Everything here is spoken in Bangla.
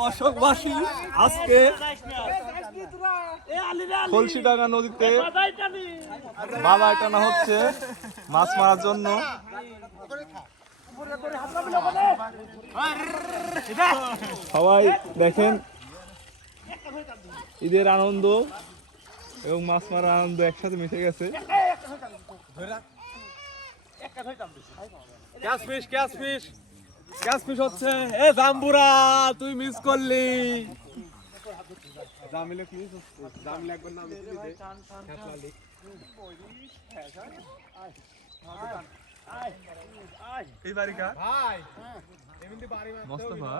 দর্শকবাসী আজকে কলসিডাঙ্গা নদীতে বালাই টানা হচ্ছে মাছ মারার জন্য। সবাই দেখেন ঈদের আনন্দ এবং মাছ মারার আনন্দ একসাথে মিশে গেছে। ক্যাশ ফিশ হচ্ছে। এ জাম্বুরা তুই মিস করলি। মোস্তফা